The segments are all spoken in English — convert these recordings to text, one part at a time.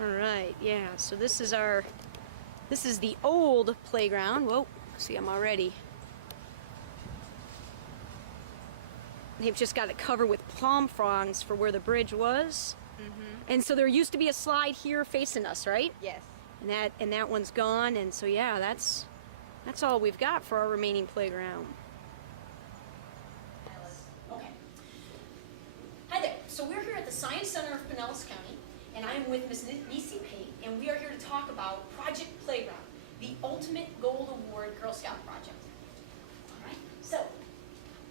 All right, yeah, so this is the old playground. Whoa, see, I'm already. They've just got it covered with palm fronds for where the bridge was. And so there used to be a slide here facing us, right? Yes. And that one's gone, and so yeah, that's all we've got for our remaining playground. Okay. Hi there. So we're here at the Science Center of Pinellas County, and I'm with Ms. NeeCee Pate, and we are here to talk about Project Playground, the Ultimate Gold Award Girl Scout project. All right. So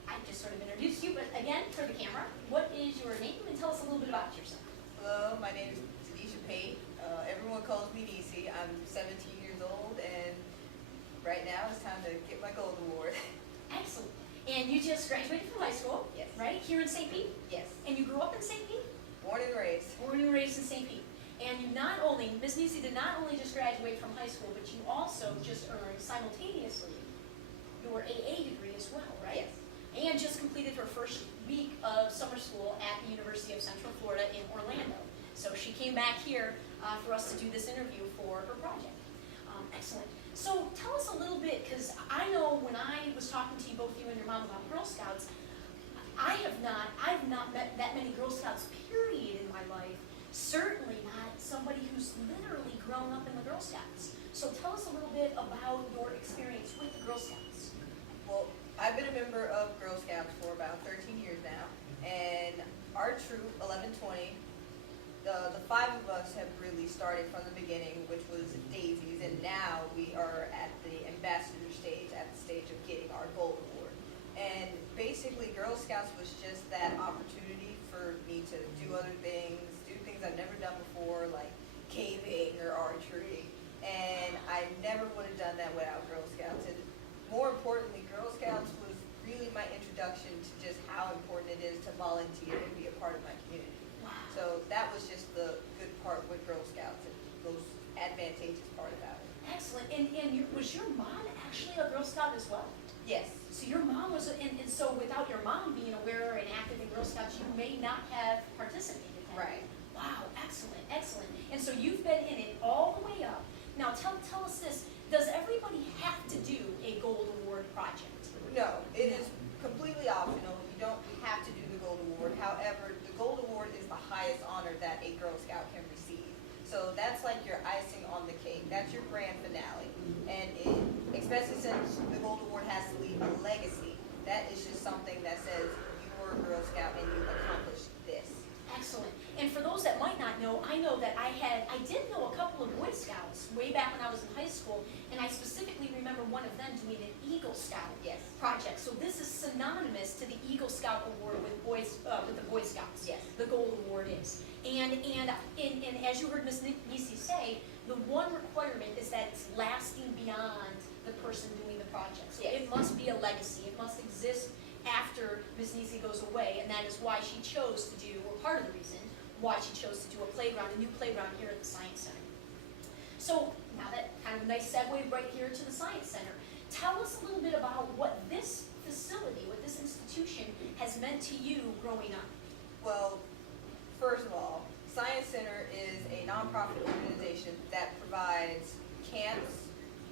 I just sort of introduced you, but again, for the camera, what is your name, and tell us a little bit about yourself. Hello, my name is NeeCee Pate. Everyone calls me NeeCee. I'm 17 years old, and right now it's time to get my gold award. Excellent. And you just graduated from high school, Yes. right? Here in St. Pete? Yes. And you grew up in St. Pete? Born and raised. Born and raised in St. Pete. And you not only, Ms. NeeCee did not only just graduate from high school, but you also just earned simultaneously your AA degree as well, right? Yes. And just completed her first week of summer school at the University of Central Florida in Orlando. So she came back here for us to do this interview for her project. Excellent. So tell us a little bit, because I know when I was talking to you, both you and your mom, about Girl Scouts, I've not met that many Girl Scouts, period, in my life. Certainly not somebody who's literally grown up in the Girl Scouts. So tell us a little bit about your experience with the Girl Scouts. Well, I've been a member of Girl Scouts for about 13 years now, and our troop, 1120, the five of us have really started from the beginning, which was daisies, and now we are at the ambassador stage, at the stage of getting our gold award. And basically, Girl Scouts was just that opportunity for me to do other things, do things I've never done before, like caving or archery, and I never would have done that without Girl Scouts. And more importantly, Girl Scouts was really my introduction to just how important it is to volunteer and be a part of my community. Wow. So that was just the good part with Girl Scouts and the most advantageous part about it. Excellent. And was your mom actually a Girl Scout as well? Yes. So your mom was, and so without your mom being aware and active in Girl Scouts, you may not have participated. Right. Wow, excellent, excellent. And so you've been in it all the way up. Now tell us this, does everybody have to do a Gold Award project? No, it is completely optional. You don't have to do the Gold Award. However, the Gold Award is the highest honor that a Girl Scout can receive. So that's like your icing on the cake. That's your grand finale. And especially since the Gold Award has to leave a legacy, that is just something that says you were a Girl Scout and you accomplished this. Excellent. And for those that might not know, I know that I did know a couple of Boy Scouts way back when I was in high school, and I specifically remember one of them doing an Eagle Scout project. So this is synonymous to the Eagle Scout Award with the Boy Scouts. Yes. The Gold Award is. And as you heard Ms. NeeCee say, the one requirement is that it's lasting beyond the person doing the project. So yes. It must be a legacy. It must exist after Ms. NeeCee goes away, and that is why she chose to do, or part of the reason, why she chose to do a new playground here at the Science Center. So now that kind of a nice segue right here to the Science Center, tell us a little bit about what this facility, what this institution has meant to you growing up. Well, first of all, Science Center is a nonprofit organization that provides camps,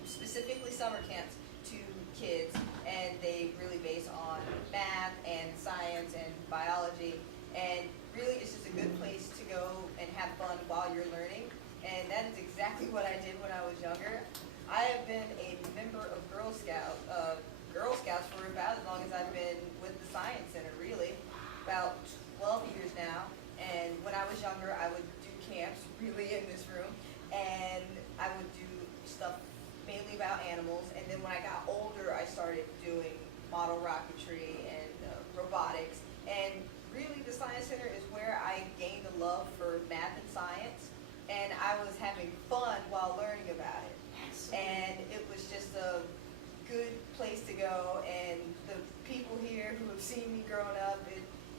specifically summer camps, to kids, and they really base on math and science and biology, and really it's just a good place to go and have fun while you're learning, and that is exactly what I did when I was younger. I have been a member of Girl Scouts for about as long as I've been with the Science Center, really, about 12 years now, and when I was younger I would do camps, really in this room, and I would do stuff mainly about animals, and then when I got older I started doing model rocketry and robotics, and really the Science Center is where I gained a love for math and science, and I was having fun while learning about it. Excellent. And it was just a good place to go, and the people here who have seen me growing up,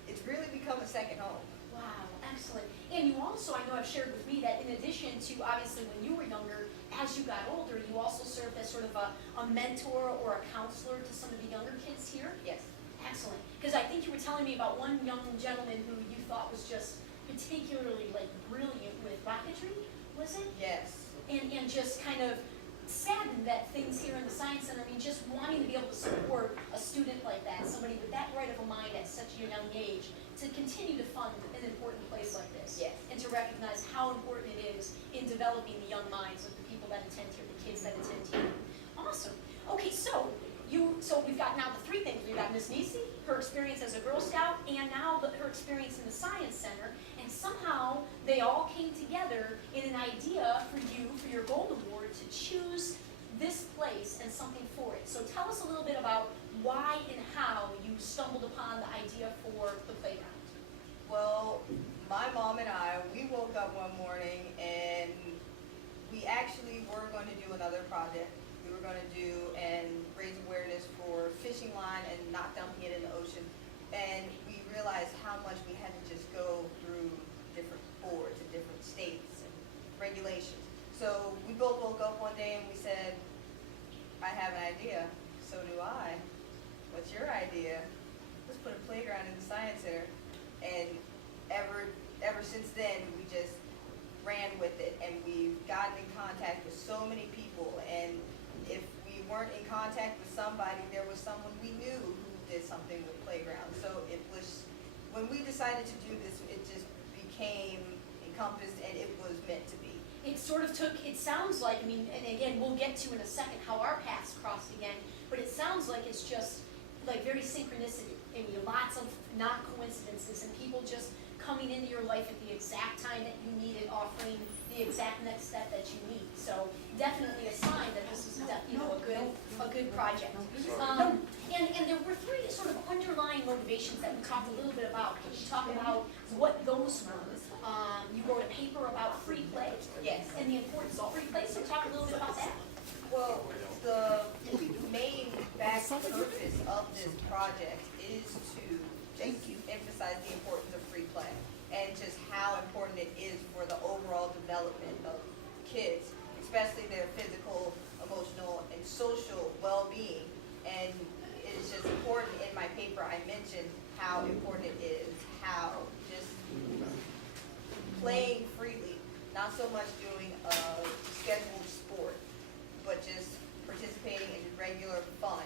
it's really become a second home. Wow, excellent. And you also, I know have shared with me that in addition to obviously when you were younger, as you got older, you also served as sort of a mentor or a counselor to some of the younger kids here? Yes. Excellent. Because I think you were telling me about one young gentleman who you thought was just particularly brilliant with rocketry. is it? Yes. And just kind of saddened that things here in the Science Center, I mean, just wanting to be able to support a student like that, somebody with that bright of a mind at such a young age, to continue to fund an important place like this. Yes. And to recognize how important it is in developing the young minds of the people that attend here, the kids that attend here. Awesome. Okay, so we've got now the three things. We've got Miss NeeCee, her experience as a Girl Scout, and now her experience in the Science Center, and somehow they all came together in an idea for you, for your Gold Award, to choose this place and something for it. So tell us a little bit about why and how you stumbled upon the idea for the playground. Well, my mom and I, we woke up one morning and we actually were going to do another project. We were going to do and raise awareness for fishing line and not dumping it in the ocean. And we realized how much we had to just go through different boards and different states and regulations. So we both woke up one day and we said, I have an idea. So do I. What's your idea? Let's put a playground in the Science Center. And ever since then, we just ran with it, and we've gotten in contact with so many people. And if we weren't in contact with somebody, there was someone we knew who did something with playgrounds. So it was, when we decided to do this, it just became encompassed, and it was meant to be. It sort of took, it sounds like, I mean, and again, we'll get to in a second how our paths crossed again, but it sounds like it's just like very synchronicity. I mean, lots of not coincidences and people just coming into your life at the exact time that you need it, offering the exact next step that you need. So definitely a sign that this is a good project. And there were three sort of underlying motivations that we talked a little bit about. Can you talk about what those were? You wrote a paper about free play. Yes. And the importance of free play. So talk a little bit about that. Well, the main back purpose of this project is to just emphasize the importance of free play and just how important it is for the overall development of kids, especially their physical, emotional, and social well-being. And it is just important. In my paper, I mentioned how important it is, how just playing freely, not so much doing a scheduled sport, but just participating in regular fun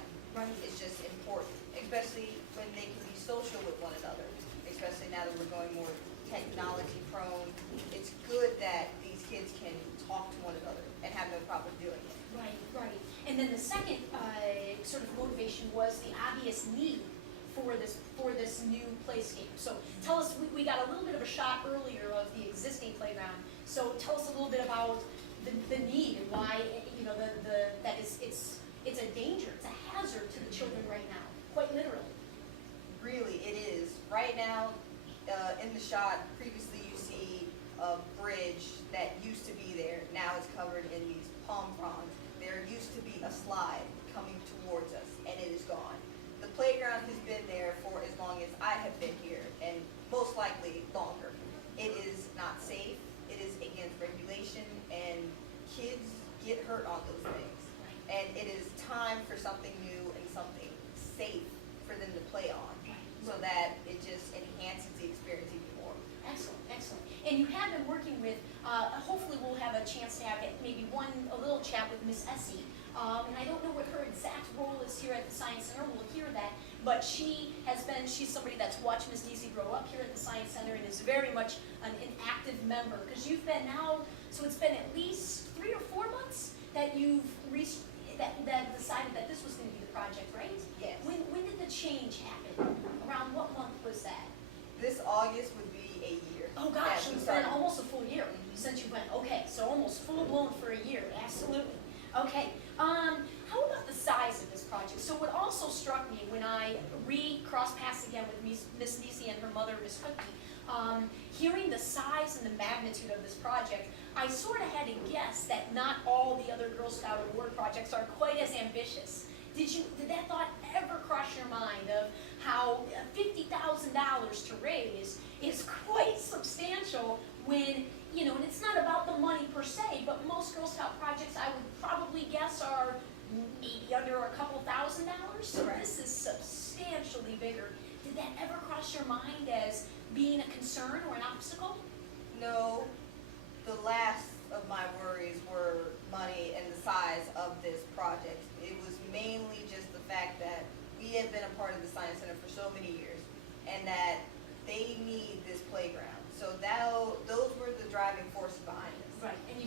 is just important, especially when they can be social with one another, especially now that we're going more technology prone. It's good that these kids can talk to one another and have no problem doing it. Right. And then the second sort of motivation was the obvious need for this new playscape. So tell us, we got a little bit of a shot earlier of the existing playground. So tell us a little bit about the need and why, you know, that it's a danger, it's a hazard to the children right now, quite literally. Really, it is. Right now, in the shot, previously you see a bridge that used to be there. Now it's covered in these palm fronds. There used to be a slide coming towards us, and it is gone. The playground has been there for as long as I have been here, and most likely longer. It is not safe. It is against regulation, and kids get hurt on those things. And it is time for something new and something safe for them to play on, so that it just enhances the experience even more. Excellent. And you have been working with, hopefully we'll have a chance to have maybe a little chat with Miss Essie. And I don't know what her exact role is here at the Science Center, we'll hear that, but she's somebody that's watched Miss NeeCee grow up here at the Science Center and is very much an active member, because you've been now, so it's been at least 3 or 4 months that you've that decided that this was going to be the project, right? Yes. When did the change happen? Around what month was that? This August would be a year. Oh gosh, that we it's been started. almost a full year since you went. Okay, so almost full blown for a year, absolutely. Okay, how about the size of this project? So what also struck me when I crossed paths again with Miss NeeCee and her mother, Miss Cookie, hearing the size and the magnitude of this project, I sort of had to guess that not all the other Girl Scout Award projects are quite as ambitious. Did that thought ever cross your mind of how $50,000 to raise is quite substantial when, you know, and it's not about the money per se, but most Girl Scout projects I would probably guess are maybe under a couple $1,000. So Correct. This is substantially bigger. Did that ever cross your mind as being a concern or an obstacle? No, the last of my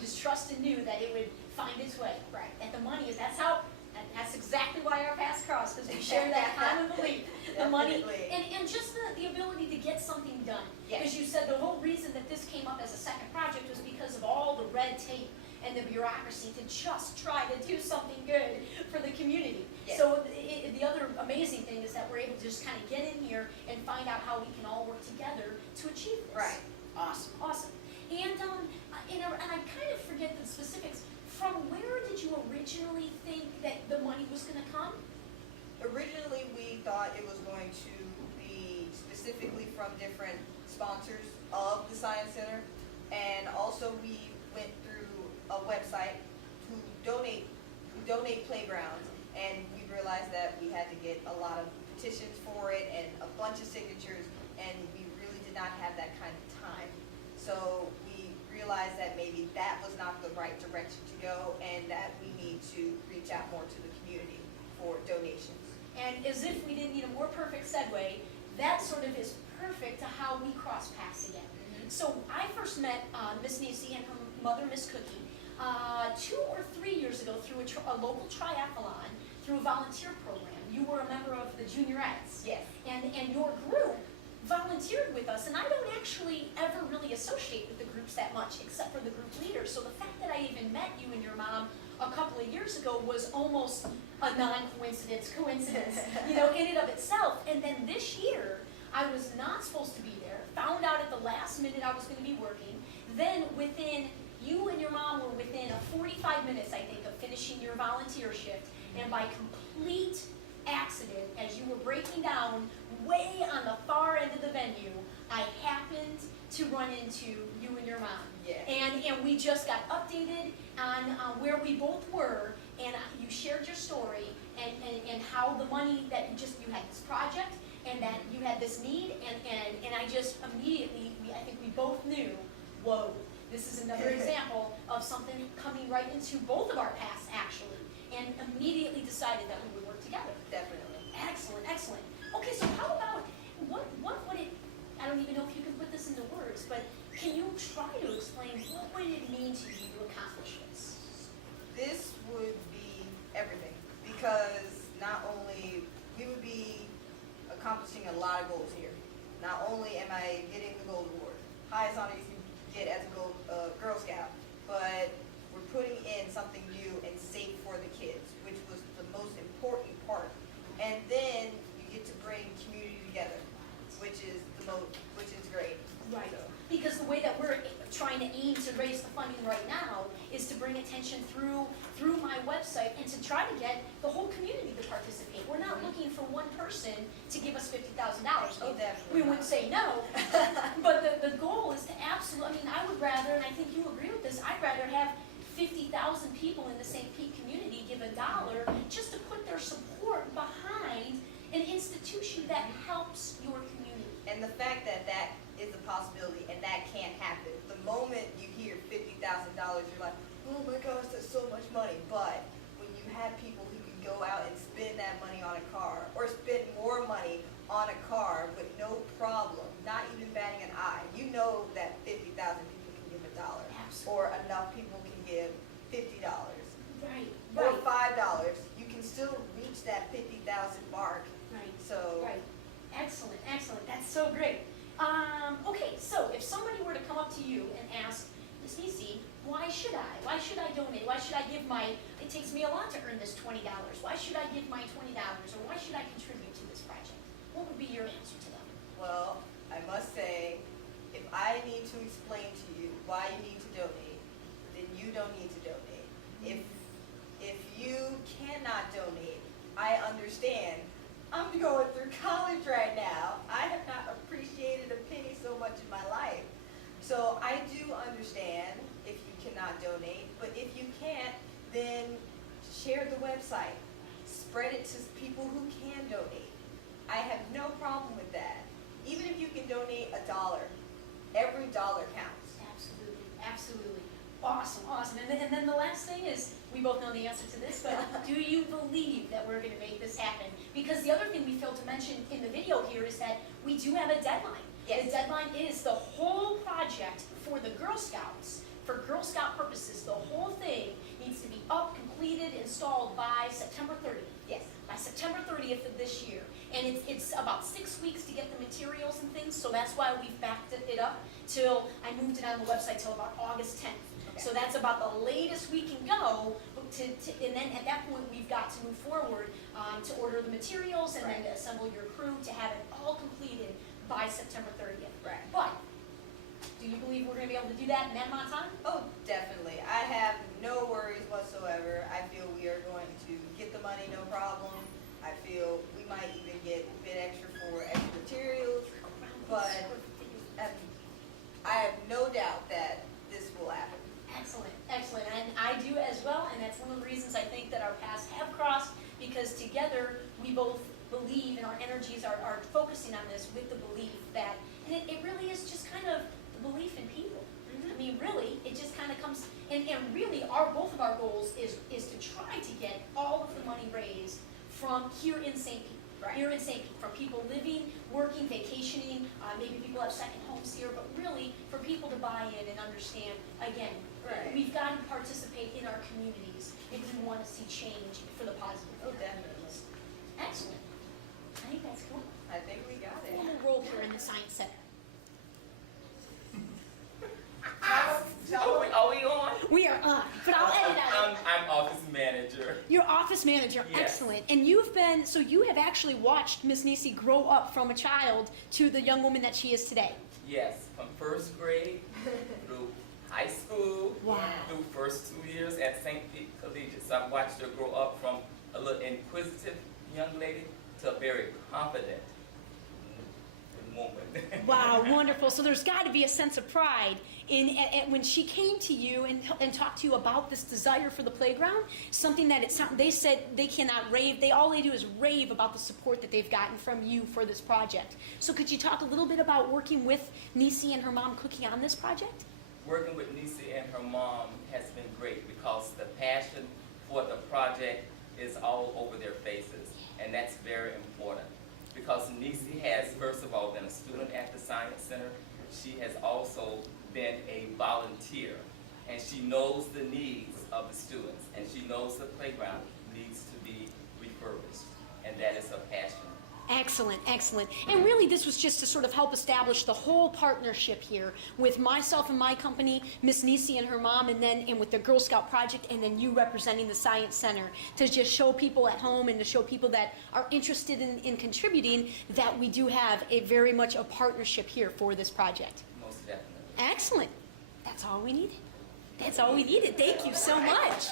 just trusted and knew that it would find its way. Right. That the money is, that's exactly why our paths cross, because we share that common belief. The money, Definitely. and just the ability to get something done. Yes. Because you said the whole reason that this came up as a second project was because of all the red tape and the bureaucracy to just try to do something good for the community. Yes. So the other amazing thing is that we're able to just kind of get in here and find out how we can all work together to achieve this. Right. Awesome, awesome. And I kind of forget the specifics. From where did you originally think that the money was going to come? Originally, we thought it was going to be specifically from different sponsors of the Science Center, and also we went through a website who donate playgrounds, and we realized that we had to get a lot of petitions for it and a bunch of signatures, and we really did not have that kind of time. So we realized that maybe that was not the right direction to go, and that we need to reach out more to the community for donations. And as if we didn't need a more perfect segue, that sort of is perfect to how we cross paths again. So I first met Miss NeeCee and her mother, Miss Cookie, 2 or 3 years ago through a local triathlon, through a volunteer program. You were a member of the juniorettes. Yes. And your group volunteered with us, and I don't actually ever really associate with the groups that much, except for the group leaders. So the fact that I even met you and your mom a couple of years ago was almost a non-coincidence, in and of itself. And then this year, I was not supposed to be there, found out at the last minute I was going to be working. Then you and your mom were within 45 minutes, I think, of finishing your volunteer shift, and by complete accident, as you were breaking down way on the far end of the venue, I happened to run into you and your mom. Yeah. And we just got updated on where we both were, and you shared your story and how the money that you had this project and that you had this need, and I just immediately, I think we both knew, whoa, this is another example of something coming right into both of our paths, actually, and immediately decided that we would work together. Definitely. Excellent, excellent. Okay, so how about, what would it, I don't even know if you can put this into words, but can you try to explain what would it mean to you to accomplish this? This would be everything, because not only we would be accomplishing a lot of goals here. Not only am I getting the gold award, highest honor you can get as a Girl Scout, but we're putting in something new and safe for the kids, which was the most important part. And then you get to bring community together, which is great. Right. So. Because the way that we're trying to aim to raise the funding right now is to bring attention through my website and to try to get the whole community to participate. We're not looking for one person to give us $50,000. Oh, definitely We wouldn't say no, but the goal is to absolutely, I would rather, and I think you agree with this, I'd rather have 50,000 people in the St. Pete community give $1 just to put their support behind an institution that helps your community. And the fact that that is a possibility and that can't happen. The moment you hear $50,000, you're like, oh my gosh, that's so much money. But when you have people who can go out and spend that money on a car, or spend more money on a car with no problem, not even batting an eye, you know that 50,000 people can give $1. Absolutely. Or enough people can give $50. Right, Or right. $5. You can still reach that 50,000 mark. Right. So. Right. Excellent, excellent. That's so great. Okay, so if somebody were to come up to you and ask, Ms. NeeCee, why should I? Why should I donate? Why should I give it takes me a lot to earn this $20. Why should I give my $20? Or why should I contribute to this project? What would be your answer to them? Well, I must say, if I need to explain to you why you need to donate, then you don't need to donate. If you cannot donate, I understand. I'm going through college right now. I have not appreciated a penny so much in my life. So I do understand if you cannot donate, but if you can't, then share the website. Spread it to people who can donate. I have no problem with that. Even if you can donate $1, every dollar counts. Absolutely, absolutely. Awesome, awesome. And then the last thing is, we both know the answer to this, but do you believe that we're going to make this happen? Because the other thing we failed to mention in the video here is that we do have a deadline. Yes. The deadline is the whole project for the Girl Scouts for Girl Scout purposes, the whole thing needs to be up, completed, installed by September 30th. Yes. By September 30th of this year. And it's about 6 weeks to get the materials and things, so that's why we've backed it up till, I moved it on the website till about August 10th. Okay. So that's about the latest we can go, and then at that point, we've got to move forward to order the materials and then to assemble your crew to have it all completed by September 30th. Right. But, do you believe we're going to be able to do that in that amount of time? Oh, definitely. I have no worries whatsoever. I feel we are going to get the money, no problem. I feel we might even get a bit extra for extra materials, but I have no doubt that this will happen. Excellent, excellent, and I do as well, and that's one of the reasons I think that our paths have crossed, because together we both believe, and our energies are focusing on this with the belief that, and it really is just kind of the belief in people. I mean, really, it just kind of comes, and really, both of our goals is to try to get all of the money raised from here in St. Pete. Right. Here in St. Pete, from people living, working, vacationing, maybe people have second homes here, but really for people to buy in and understand, again, we've got to participate in our communities if we want to see change for the positive. Oh, definitely. Excellent. I think that's cool. I think we got it. Formal role here in the Science Center. Are we on? We are on, but I'll edit out. I'm office manager. You're office manager, Yes. excellent. And you have actually watched Miss NeeCee grow up from a child to the young woman that she is today. Yes, from first grade through high school, Wow. through first 2 years at St. Pete Collegiate. So I've watched her grow up from a little inquisitive young lady to a very confident woman. Wow, wonderful. So there's got to be a sense of pride in when she came to you and talked to you about this desire for the playground, something that they said they cannot rave. All they do is rave about the support that they've gotten from you for this project. So could you talk a little bit about working with NeeCee and her mom Cookie on this project? Working with NeeCee and her mom has been great because the passion for the project is all over their faces, and that's very important. Because NeeCee has, first of all, been a student at the Science Center. She has also been a volunteer, and she knows the needs of the students, and she knows the playground needs to be refurbished, and that is her passion. Excellent, excellent. And really this was just to sort of help establish the whole partnership here with myself and my company, Miss NeeCee and her mom, and with the Girl Scout Project, and then you representing the Science Center, to just show people at home and to show people that are interested in contributing that we do have very much a partnership here for this project. Most definitely. Excellent. That's all we needed. That's all we needed. Thank you so much.